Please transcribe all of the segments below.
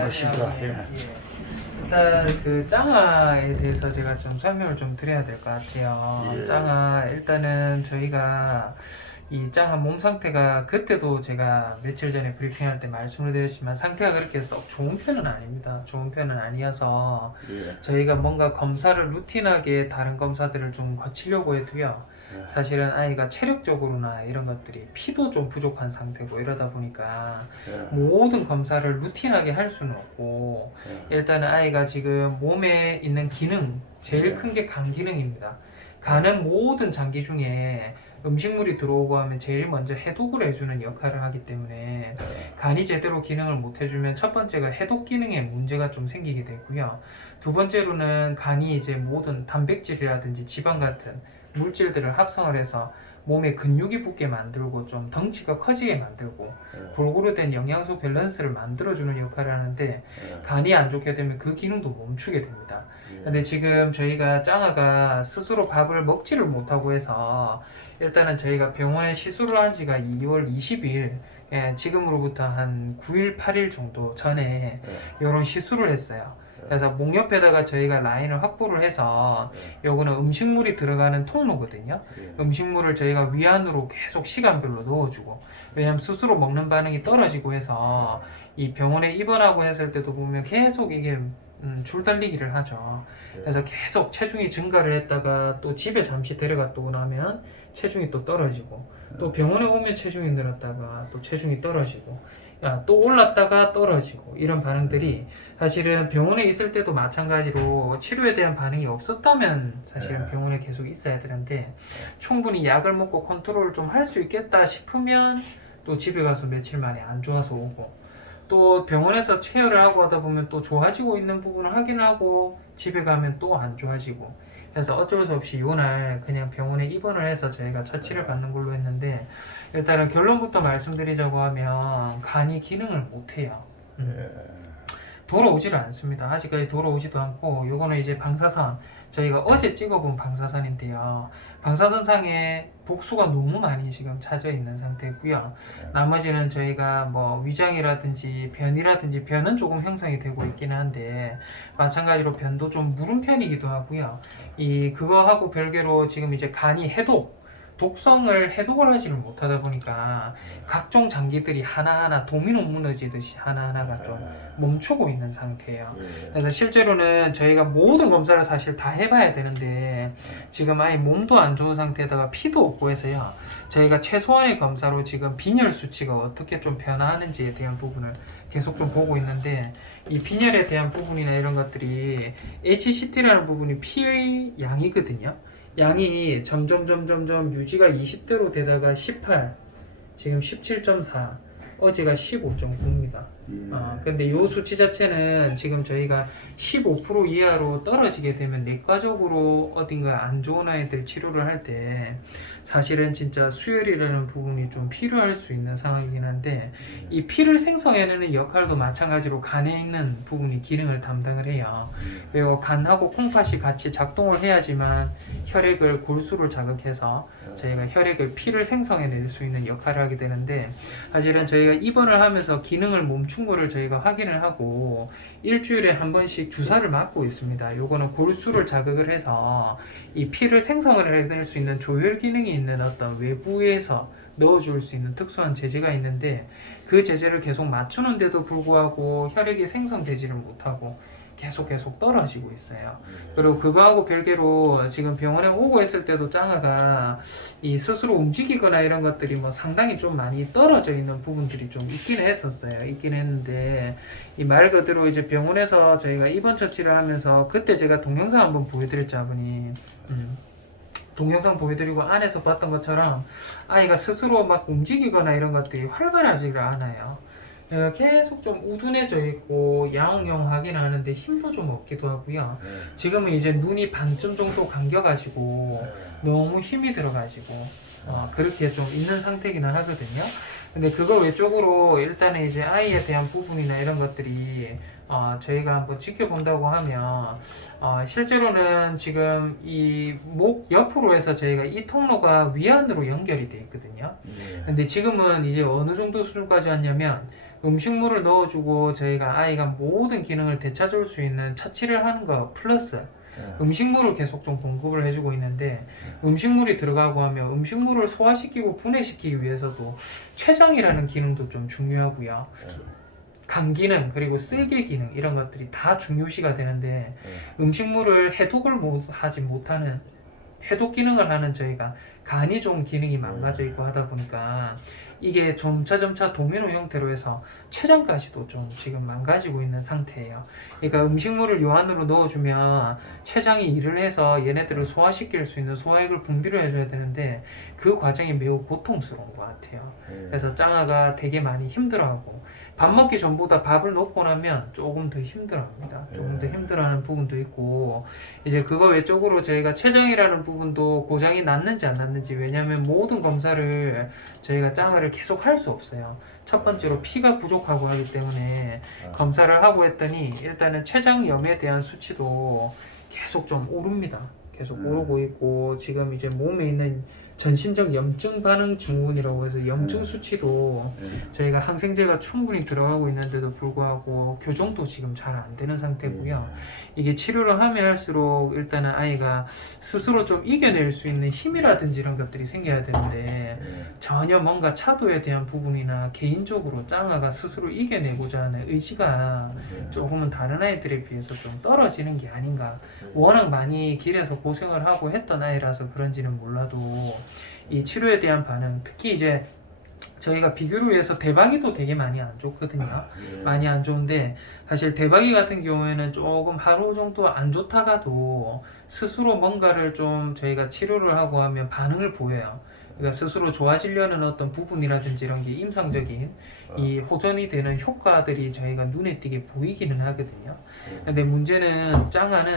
반갑습니다. 예. 일단 그 짱아에 대해서 제가 좀 설명을 좀 드려야 될 것 같아요. 예. 짱아 일단은 저희가 이 짱아 몸 상태가 그때도 제가 며칠 전에 브리핑할 때 말씀을 드렸지만 상태가 그렇게 썩 좋은 편은 아닙니다. 좋은 편은 아니어서 예. 저희가 뭔가 검사를 루틴하게 다른 검사들을 좀 거치려고 해도요. 사실은 아이가 체력적으로나 이런 것들이 피도 좀 부족한 상태고 이러다 보니까 모든 검사를 루틴하게 할 수는 없고 일단은 아이가 지금 몸에 있는 기능 제일 큰 게 간 기능입니다. 간은 모든 장기 중에 음식물이 들어오고 하면 제일 먼저 해독을 해주는 역할을 하기 때문에 간이 제대로 기능을 못 해주면 첫 번째가 해독 기능에 문제가 좀 생기게 되고요. 두 번째로는 간이 이제 모든 단백질이라든지 지방 같은 물질들을 합성을 해서 몸에 근육이 붙게 만들고 좀 덩치가 커지게 만들고 골고루 된 영양소 밸런스를 만들어주는 역할을 하는데 간이 안 좋게 되면 그 기능도 멈추게 됩니다. 근데 지금 저희가 짱아가 스스로 밥을 먹지를 못하고 해서 일단은 저희가 병원에 시술을 한 지가 2월 20일 지금으로부터 한 9일 8일 정도 전에 이런 시술을 했어요. 그래서 목 옆에다가 저희가 라인을 확보를 해서 요거는 음식물이 들어가는 통로거든요. 음식물을 저희가 위안으로 계속 시간별로 넣어주고, 왜냐면 스스로 먹는 반응이 떨어지고 해서 이 병원에 입원하고 했을 때도 보면 계속 이게 줄달리기를 하죠. 그래서 계속 체중이 증가를 했다가 또 집에 잠시 데려갔다 오고 나면 체중이 또 떨어지고, 또 병원에 오면 체중이 늘었다가 또 체중이 떨어지고, 또 올랐다가 떨어지고, 이런 반응들이 사실은 병원에 있을 때도 마찬가지로 치료에 대한 반응이 없었다면 사실은 병원에 계속 있어야 되는데, 충분히 약을 먹고 컨트롤을 좀 할 수 있겠다 싶으면 또 집에 가서 며칠 만에 안 좋아서 오고, 또 병원에서 체열을 하고 하다 보면 또 좋아지고 있는 부분을 확인하고 집에 가면 또 안 좋아지고, 그래서 어쩔 수 없이 이날 그냥 병원에 입원을 해서 저희가 처치를 받는 걸로 했는데, 일단은 결론부터 말씀드리자고 하면 간이 기능을 못해요. 돌아오지를 않습니다. 아직까지 돌아오지도 않고, 요거는 이제 방사선, 저희가 어제 찍어본 방사선인데요. 방사선상에 복수가 너무 많이 지금 차져 있는 상태고요. 나머지는 저희가 뭐 위장이라든지 변이라든지 변은 조금 형성이 되고 있기는 한데, 마찬가지로 변도 좀 무른 편이기도 하고요. 그거하고 별개로 지금 이제 간이 독성을 해독을 하지를 못하다 보니까 각종 장기들이 하나하나 도미노 무너지듯이 하나하나가 좀 멈추고 있는 상태예요. 그래서 실제로는 저희가 모든 검사를 사실 다 해봐야 되는데, 지금 아예 몸도 안 좋은 상태에다가 피도 없고 해서요, 저희가 최소한의 검사로 지금 빈혈 수치가 어떻게 좀 변화하는지에 대한 부분을 계속 좀 보고 있는데, 이 빈혈에 대한 부분이나 이런 것들이 HCT라는 부분이 피의 양이거든요. 양이 점점 유지가 20대로 되다가 18, 지금 17.4, 어제가 15.9입니다. 근데 요 수치 자체는 지금 저희가 15% 이하로 떨어지게 되면 내과적으로 어딘가 안 좋은 아이들 치료를 할 때 사실은 진짜 수혈이라는 부분이 좀 필요할 수 있는 상황이긴 한데, 이 피를 생성해내는 역할도 마찬가지로 간에 있는 부분이 기능을 담당을 해요. 그리고 간하고 콩팥이 같이 작동을 해야지만 혈액을 골수를 자극해서 저희가 혈액을 피를 생성해낼 수 있는 역할을 하게 되는데, 사실은 저희가 입원을 하면서 기능을 멈춘 거를 저희가 확인을 하고 일주일에 한 번씩 주사를 맞고 있습니다. 요거는 골수를 자극을 해서 이 피를 생성을 해낼 수 있는 조혈 기능이 있는 어떤 외부에서 넣어줄 수 있는 특수한 제제가 있는데, 그 제제를 계속 맞추는데도 불구하고 혈액이 생성되지를 못하고 계속 떨어지고 있어요. 그리고 그거하고 별개로 지금 병원에 오고 있을 때도 짱아가 이 스스로 움직이거나 이런 것들이 뭐 상당히 좀 많이 떨어져 있는 부분들이 좀 있긴 했었어요. 있긴 했는데, 이 말 그대로 이제 병원에서 저희가 입원 처치를 하면서, 그때 제가 동영상 한번 보여드렸죠, 아버님. 동영상 보여드리고 안에서 봤던 것처럼 아이가 스스로 막 움직이거나 이런 것들이 활발하지가 않아요. 계속 좀 우둔해져 있고 야옹야옹하긴 하는데 힘도 좀 없기도 하고요. 지금은 이제 눈이 반쯤 정도 감겨가지고 너무 힘이 들어가지고 그렇게 좀 있는 상태기는 하거든요. 근데 그걸 외적으로 일단은 이제 아이에 대한 부분이나 이런 것들이 저희가 한번 지켜본다고 하면, 실제로는 지금 이 목 옆으로 해서 저희가 이 통로가 위안으로 연결이 돼 있거든요. 근데 지금은 이제 어느 정도 수준까지 왔냐면 음식물을 넣어주고 저희가 아이가 모든 기능을 되찾을 수 있는 처치를 하는 거 플러스 음식물을 계속 좀 공급을 해주고 있는데 음식물이 들어가고 하면 음식물을 소화시키고 분해시키기 위해서도 췌장이라는 기능도 좀 중요하고요. 간 기능 그리고 쓸개 기능 이런 것들이 다 중요시가 되는데 음식물을 해독을 하지 못하는 해독 기능을 하는 저희가 간이 좀 기능이 망가져 있고 하다 보니까 이게 점차 도미노 형태로 해서 췌장까지도 좀 지금 망가지고 있는 상태예요. 그러니까 음식물을 요 안으로 넣어주면 췌장이 일을 해서 얘네들을 소화시킬 수 있는 소화액을 분비를 해줘야 되는데 그 과정이 매우 고통스러운 것 같아요. 그래서 짱아가 되게 많이 힘들어하고 밥 먹기 전보다 밥을 먹고 나면 조금 더 힘들어합니다. 조금 더 힘들어하는 부분도 있고 이제 그거 외적으로 저희가 췌장이라는 부분도 고장이 났는지 안 났는지 왜냐하면 모든 검사를 저희가 짱아를 계속 할 수 없어요. 첫 번째로 피가 부족하고 하기 때문에 검사를 하고 했더니 일단은 췌장염에 대한 수치도 계속 좀 오릅니다. 계속 오르고 있고 지금 이제 몸에 있는 전신적 염증 반응 증후군이라고 해서 염증 수치도 저희가 항생제가 충분히 들어가고 있는데도 불구하고 교정도 지금 잘 안 되는 상태고요. 이게 치료를 하면 할수록 일단은 아이가 스스로 좀 이겨낼 수 있는 힘이라든지 이런 것들이 생겨야 되는데 전혀 뭔가 차도에 대한 부분이나 개인적으로 짱아가 스스로 이겨내고자 하는 의지가 조금은 다른 아이들에 비해서 좀 떨어지는 게 아닌가. 워낙 많이 길에서 고생을 하고 했던 아이라서 그런지는 몰라도 이 치료에 대한 반응, 특히 이제 저희가 비교를 위해서 대박이도 되게 많이 안 좋거든요. 많이 안 좋은데 사실 대박이 같은 경우에는 조금 하루 정도 안 좋다가도 스스로 뭔가를 좀 저희가 치료를 하고 하면 반응을 보여요. 그러니까 스스로 좋아지려는 어떤 부분이라든지 이런 게 임상적인 이 호전이 되는 효과들이 저희가 눈에 띄게 보이기는 하거든요. 근데 문제는 짱아는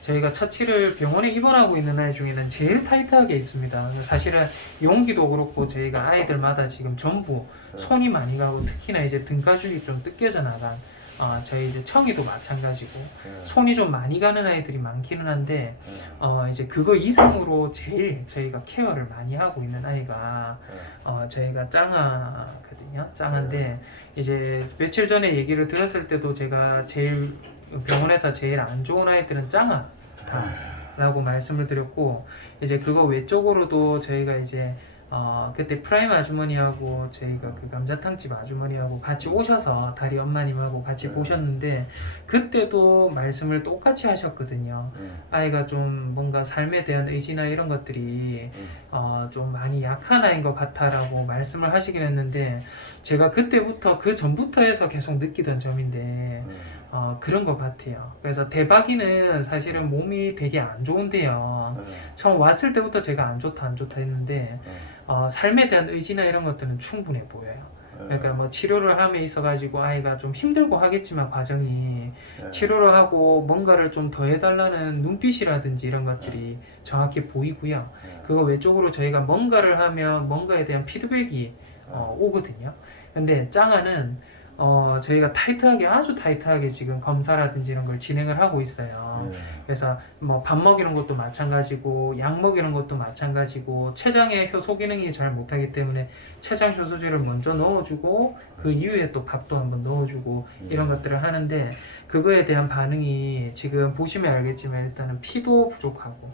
저희가 처치를 병원에 입원하고 있는 아이 중에는 제일 타이트하게 있습니다. 사실은 용기도 그렇고 저희가 아이들마다 지금 전부 손이 많이 가고 특히나 이제 등가죽이 좀 뜯겨져 나간 저희 이제 청이도 마찬가지고 손이 좀 많이 가는 아이들이 많기는 한데 이제 그거 이상으로 제일 저희가 케어를 많이 하고 있는 아이가 저희가 짱아거든요. 짱아인데 이제 며칠 전에 얘기를 들었을 때도 제가 제일 병원에서 제일 안 좋은 아이들은 짱아라고 말씀을 드렸고 이제 그거 외적으로도 저희가 이제 그때 프라임 아주머니하고 저희가 그 감자탕집 아주머니하고 같이 오셔서 다리 엄마님하고 같이 보셨는데 그때도 말씀을 똑같이 하셨거든요. 아이가 좀 뭔가 삶에 대한 의지나 이런 것들이 좀 많이 약한 아이인 것 같아라고 말씀을 하시긴 했는데 제가 그때부터 그 전부터 해서 계속 느끼던 점인데 그런 것 같아요. 그래서 대박이는 사실은 몸이 되게 안 좋은데요. 처음 왔을 때부터 제가 안 좋다 했는데 삶에 대한 의지나 이런 것들은 충분해 보여요. 그러니까 뭐 치료를 함에 있어가지고 아이가 좀 힘들고 하겠지만 과정이 치료를 하고 뭔가를 좀 더 해달라는 눈빛이라든지 이런 것들이 정확히 보이고요. 그거 외적으로 저희가 뭔가를 하면 뭔가에 대한 피드백이 오거든요. 근데 짱아는 저희가 아주 타이트하게 지금 검사라든지 이런 걸 진행을 하고 있어요. 그래서 뭐 밥 먹이는 것도 마찬가지고 약 먹이는 것도 마찬가지고 췌장의 효소 기능이 잘 못하기 때문에 췌장 효소제를 먼저 넣어주고 그 이후에 또 밥도 한번 넣어주고 이런 것들을 하는데 그거에 대한 반응이 지금 보시면 알겠지만 일단은 피도 부족하고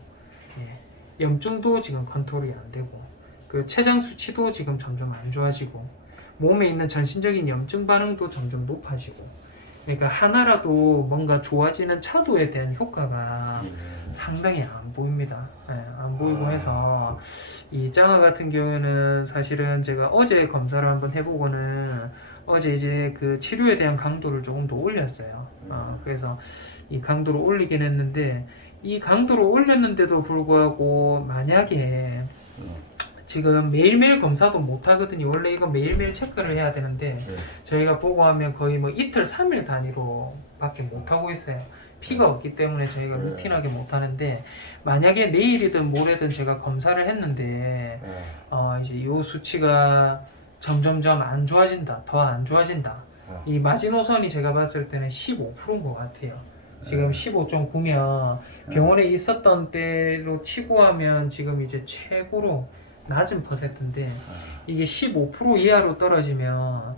염증도 지금 컨트롤이 안 되고 그 췌장 수치도 지금 점점 안 좋아지고 몸에 있는 전신적인 염증 반응도 점점 높아지고 그러니까 하나라도 뭔가 좋아지는 차도에 대한 효과가 상당히 안 보입니다. 안 보이고 해서 이 짱아 같은 경우에는 사실은 제가 어제 검사를 한번 해보고는 어제 이제 그 치료에 대한 강도를 조금 더 올렸어요. 그래서 이 강도를 올리긴 했는데 이 강도를 올렸는데도 불구하고 만약에 지금 매일매일 검사도 못 하거든요. 원래 이거 매일매일 체크를 해야 되는데 저희가 보고 하면 거의 뭐 이틀, 3일 단위로 밖에 못 하고 있어요. 피가 없기 때문에 저희가 루틴하게 못 하는데 만약에 내일이든 모레든 제가 검사를 했는데 이제 이 수치가 점점점 안 좋아진다. 더 안 좋아진다. 이 마지노선이 제가 봤을 때는 15%인 것 같아요. 지금 15.9면 병원에 있었던 때로 치고 하면 지금 이제 최고로 낮은 퍼센트인데 이게 15% 이하로 떨어지면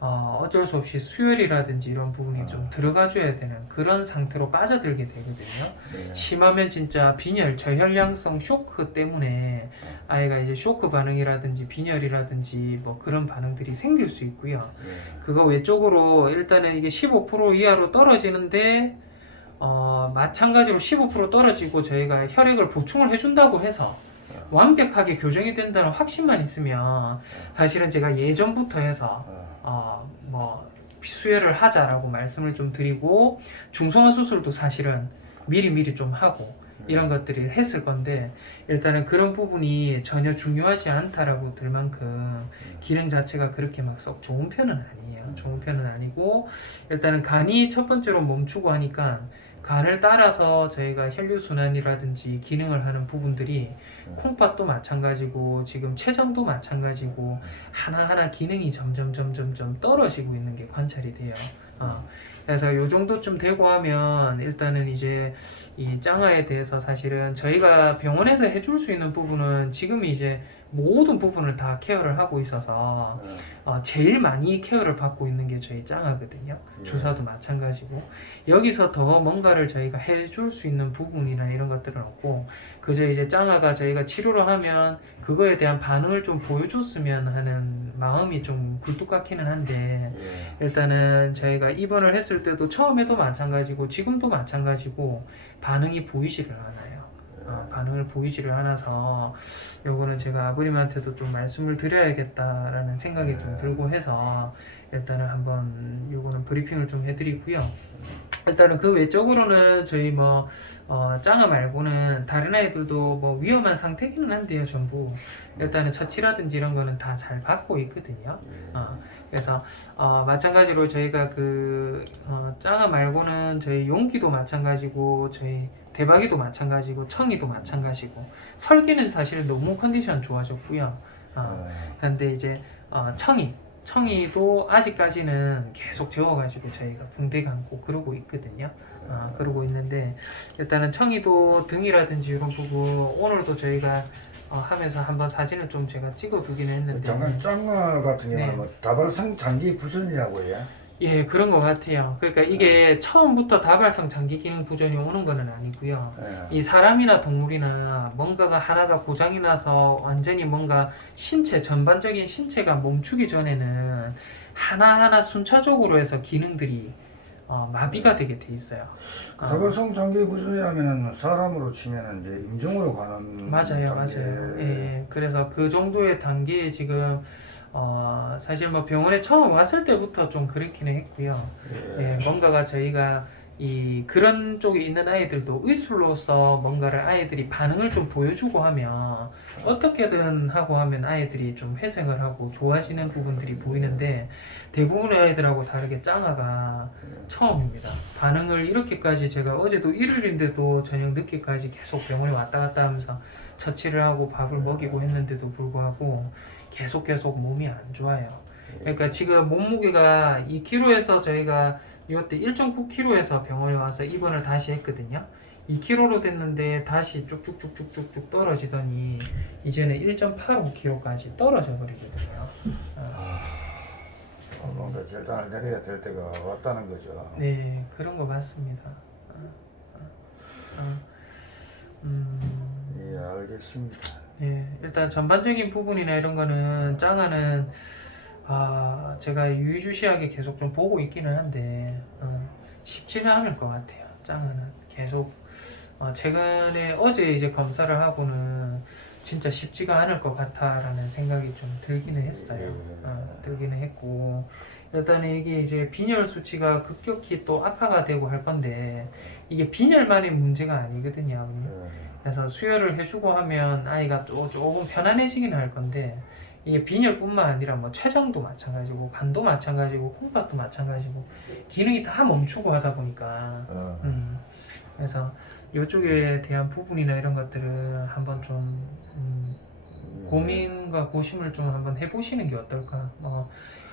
어쩔 수 없이 수혈이라든지 이런 부분이 좀 아. 들어가줘야 되는 그런 상태로 빠져들게 되거든요. 네. 심하면 진짜 빈혈, 저혈량성 쇼크 때문에 아이가 이제 쇼크 반응이라든지 빈혈이라든지 뭐 그런 반응들이 생길 수 있고요. 네. 그거 외적으로 일단은 이게 15% 이하로 떨어지는데 마찬가지로 15% 떨어지고 저희가 혈액을 보충을 해준다고 해서 완벽하게 교정이 된다는 확신만 있으면 사실은 제가 예전부터 해서 뭐 수혈을 하자라고 말씀을 좀 드리고 중성화 수술도 사실은 미리 좀 하고 이런 것들을 했을 건데 일단은 그런 부분이 전혀 중요하지 않다라고 들 만큼 기능 자체가 그렇게 막 썩 좋은 편은 아니에요. 좋은 편은 아니고 일단은 간이 첫 번째로 멈추고 하니까 간을 따라서 저희가 혈류순환이라든지 기능을 하는 부분들이 콩팥도 마찬가지고 지금 췌장도 마찬가지고 하나하나 기능이 점점 떨어지고 있는 게 관찰이 돼요. 그래서 요 정도쯤 되고 하면 일단은 이제 이 짱아에 대해서 사실은 저희가 병원에서 해줄 수 있는 부분은 지금 이제 모든 부분을 다 케어를 하고 있어서 제일 많이 케어를 받고 있는 게 저희 짱아거든요. 주사도 마찬가지고 여기서 더 뭔가를 저희가 해줄 수 있는 부분이나 이런 것들은 없고 그저 이제 짱아가 저희가 치료를 하면 그거에 대한 반응을 좀 보여줬으면 하는 마음이 좀 굴뚝 같기는 한데 일단은 저희가 입원을 했을 때도 처음에도 마찬가지고 지금도 마찬가지고 반응이 보이지를 않아요. 반응을 보이지를 않아서 요거는 제가 아버님한테도 좀 말씀을 드려야겠다라는 생각이 좀 들고 해서 일단은 한번 요거는 브리핑을 좀 해드리고요. 일단은 그 외적으로는 저희 뭐 짱아 말고는 다른 아이들도 뭐 위험한 상태기는 한데요. 전부 일단은 처치라든지 이런 거는 다 잘 받고 있거든요. 그래서 마찬가지로 저희가 그 짱아 말고는 저희 용기도 마찬가지고 저희 대박이도 마찬가지고 청이도 마찬가지고 설기는 사실 너무 컨디션 좋아졌고요. 근데 이제 청이도 아직까지는 계속 재워가지고 저희가 붕대 감고 그러고 있거든요. 그러고 있는데 일단은 청이도 등이라든지 이런 부분 오늘도 저희가 하면서 한번 사진을 좀 제가 찍어두기는 했는데 잠깐 짱아 같은 경우는 네. 뭐 다발성 장기 부전이라고 해요. 예, 그런 것 같아요. 그러니까 이게 처음부터 다발성 장기 기능 부전이 오는 거는 아니고요. 이 사람이나 동물이나 뭔가가 하나가 고장이 나서 완전히 뭔가 신체, 전반적인 신체가 멈추기 전에는 하나하나 순차적으로 해서 기능들이 마비가 되게 돼 있어요. 다발성 장기 부전이라면은 사람으로 치면은 이제 임종으로 가는 맞아요. 단계. 예, 그래서 그 정도의 단계에 지금 사실 뭐 병원에 처음 왔을 때부터 좀 그렇기는 했고요. 예, 뭔가가 저희가 그런 쪽에 있는 아이들도 의술로서 뭔가를 아이들이 반응을 좀 보여주고 하면 어떻게든 하고 하면 아이들이 좀 회생을 하고 좋아지는 부분들이 보이는데 대부분의 아이들하고 다르게 짱아가 처음입니다. 반응을 이렇게까지 제가 어제도 일요일인데도 저녁 늦게까지 계속 병원에 왔다 갔다 하면서 처치를 하고 밥을 먹이고 했는데도 불구하고 계속 몸이 안 좋아요. 그러니까 지금 몸무게가 2kg에서 저희가 이때 1.9kg에서 병원에 와서 입원을 다시 했거든요. 2kg로 됐는데 다시 쭉쭉쭉쭉쭉 떨어지더니 이제는 1.85kg까지 떨어져 버리거든요. 뭔가 결단을 내려야 될 때가 왔다는 거죠. 네, 그런 거 맞습니다. 예, 알겠습니다. 네, 일단 전반적인 부분이나 이런 거는 짱아는 제가 유의주시하게 계속 좀 보고 있기는 한데 쉽지는 않을 것 같아요. 짱아는 계속 최근에 어제 이제 검사를 하고는 진짜 쉽지가 않을 것 같아라는 생각이 좀 들기는 했어요. 들기는 했고 일단은 이게 이제 빈혈 수치가 급격히 또 악화가 되고 할 건데 이게 빈혈만의 문제가 아니거든요. 아버님. 그래서 수혈을 해주고 하면 아이가 조금 편안해지기는 할 건데 이게 빈혈뿐만 아니라 뭐 췌장도 마찬가지고 간도 마찬가지고 콩팥도 마찬가지고 기능이 다 멈추고 하다 보니까 그래서 이쪽에 대한 부분이나 이런 것들은 한번 좀 고민과 고심을 좀 한번 해보시는 게 어떨까.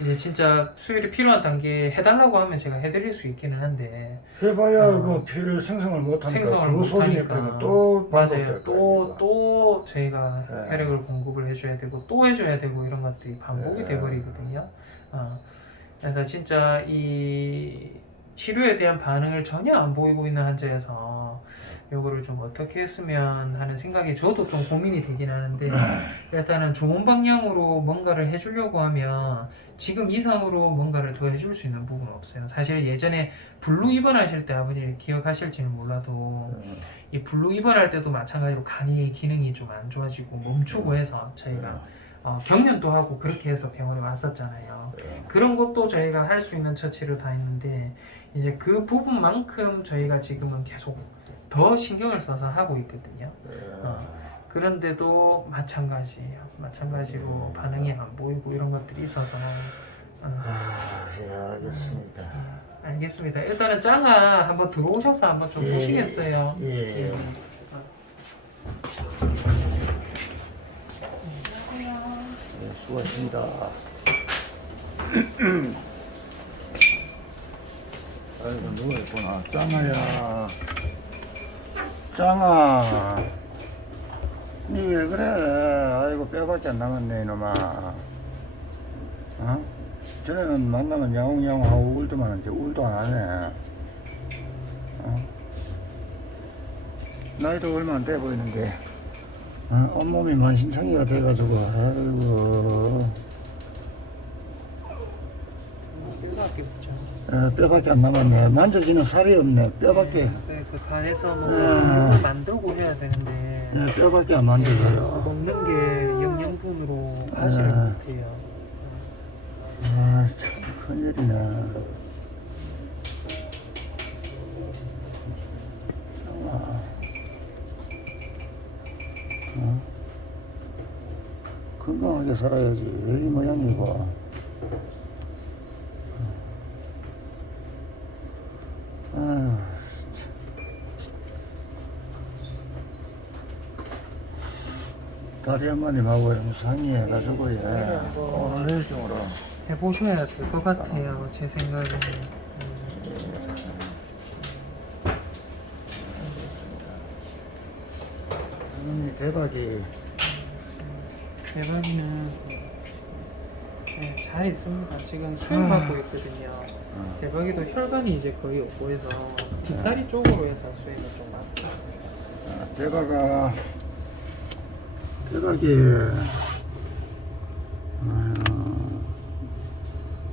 이제 진짜 수혈이 필요한 단계에 해달라고 하면 제가 해드릴 수 있기는 한데 해봐야 뭐 피를 생성을 못하니까 생성을 그거 소진해 못하니까. 버리면 또 맞아요. 또 또 저희가 네. 혈액을 공급을 해줘야 되고 또 해줘야 되고 이런 것들이 반복이 네. 돼버리거든요. 그래서 진짜 이 치료에 대한 반응을 전혀 안 보이고 있는 환자여서 요거를 좀 어떻게 했으면 하는 생각이 저도 좀 고민이 되긴 하는데, 일단은 좋은 방향으로 뭔가를 해주려고 하면 지금 이상으로 뭔가를 더 해줄 수 있는 부분은 없어요. 사실 예전에 블루 입원하실 때 아버지 기억하실지는 몰라도 이 블루 입원할 때도 마찬가지로 간이 기능이 좀 안 좋아지고 멈추고 해서 저희가 경련도 하고 그렇게 해서 병원에 왔었잖아요. 그런 것도 저희가 할 수 있는 처치를 다 했는데, 이제 그 부분만큼 저희가 지금은 계속 더 신경을 써서 하고 있거든요. 그런데도 마찬가지로 반응이 안 보이고 이런 것들이 있어서. 예, 알겠습니다. 알겠습니다. 일단은 짱아 한번 들어오셔서 한번 좀 보시겠어요? 예. 네, 수고하십니다. 아이고, 누가 있구나. 짱아야. 짱아. 니 왜 그래? 아이고, 뼈밖에 안 남았네, 이놈아. 어? 전에는 만나면 야옹야옹하고 울더만 하는데 울도 안 하네. 어? 나이도 얼마 안 돼 보이는데, 온몸이 만신창이가 돼가지고, 아이고. 뼈밖에 없죠. 뼈밖에 안 남았네. 만져지는 살이 없네. 뼈밖에. 네, 그 간에서 뭐 이걸 만들고 해야 되는데 네, 뼈밖에 안 만져져요. 먹는 게 영양분으로 하지를 못해요. 아, 참 큰일이네. 건강하게 살아야지. 왜 이 모양이고. 아유, 다리 어머님하고 상의해가지고, 오늘 내일 중으로. 해보셔야 될 것 같아요. 제 생각에는. 대박이. 대박이는 네, 잘 있습니다. 지금 수행 받고 있거든요. 대박이도 혈관이 이제 거의 없고 해서 뒷다리 쪽으로 해서 수행이 좀 많다. 대박이.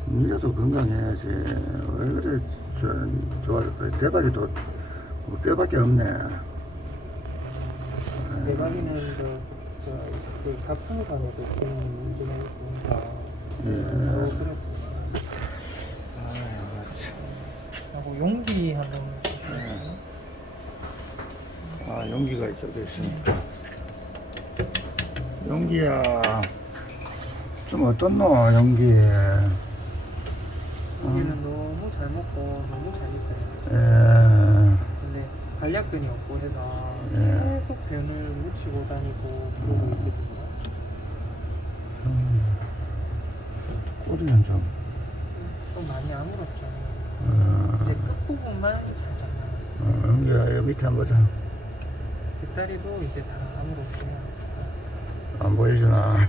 니가도 건강해야지. 왜 그래, 좋아졌다. 대박이도 뭐 뼈밖에 없네. 대박이는 그 갑상선에도 기능 문제가 있으니까 그랬어요. 하고 용기 한번 보시겠어요? 용기가 이쪽에 있으니까. 용기야, 좀 어떻노, 용기? 여기는 너무 잘 먹고 너무 잘 있어요. 근데 관략근이 없고 해서 계속 변을 묻히고 다니고 그러고 있거든요. 꼬리는 좀. 좀 많이 아물었죠. 이제 끝부분만 살짝 남았어요. 용기야, 여기 밑에 한번 보자. 뒷다리도 이제 다 아물었고요. 안 보여주나?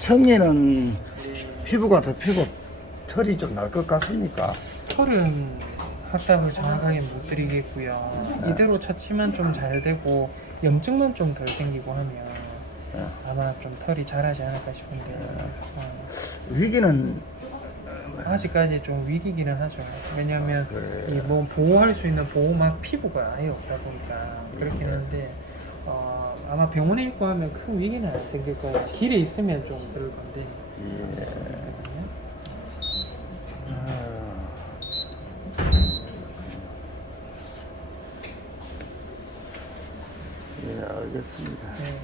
청이는 피부가 더 피고 털이 좀 날 것 같습니까? 털은 확답을 정확하게 못 드리겠고요. 이대로 처치만 좀 잘 되고 염증만 좀 덜 생기고 하면 아마 좀 털이 자라지 않을까 싶은데 위기는 아직까지 좀 위기기는 하죠. 왜냐하면 이 뭐 보호할 수 있는 보호막 피부가 아예 없다 보니까 그렇긴 한데 아마 병원에 입고 하면 큰 위기는 안 생길 거예요. 길에 있으면 좀 그럴 건데. 예, 알겠습니다. 네.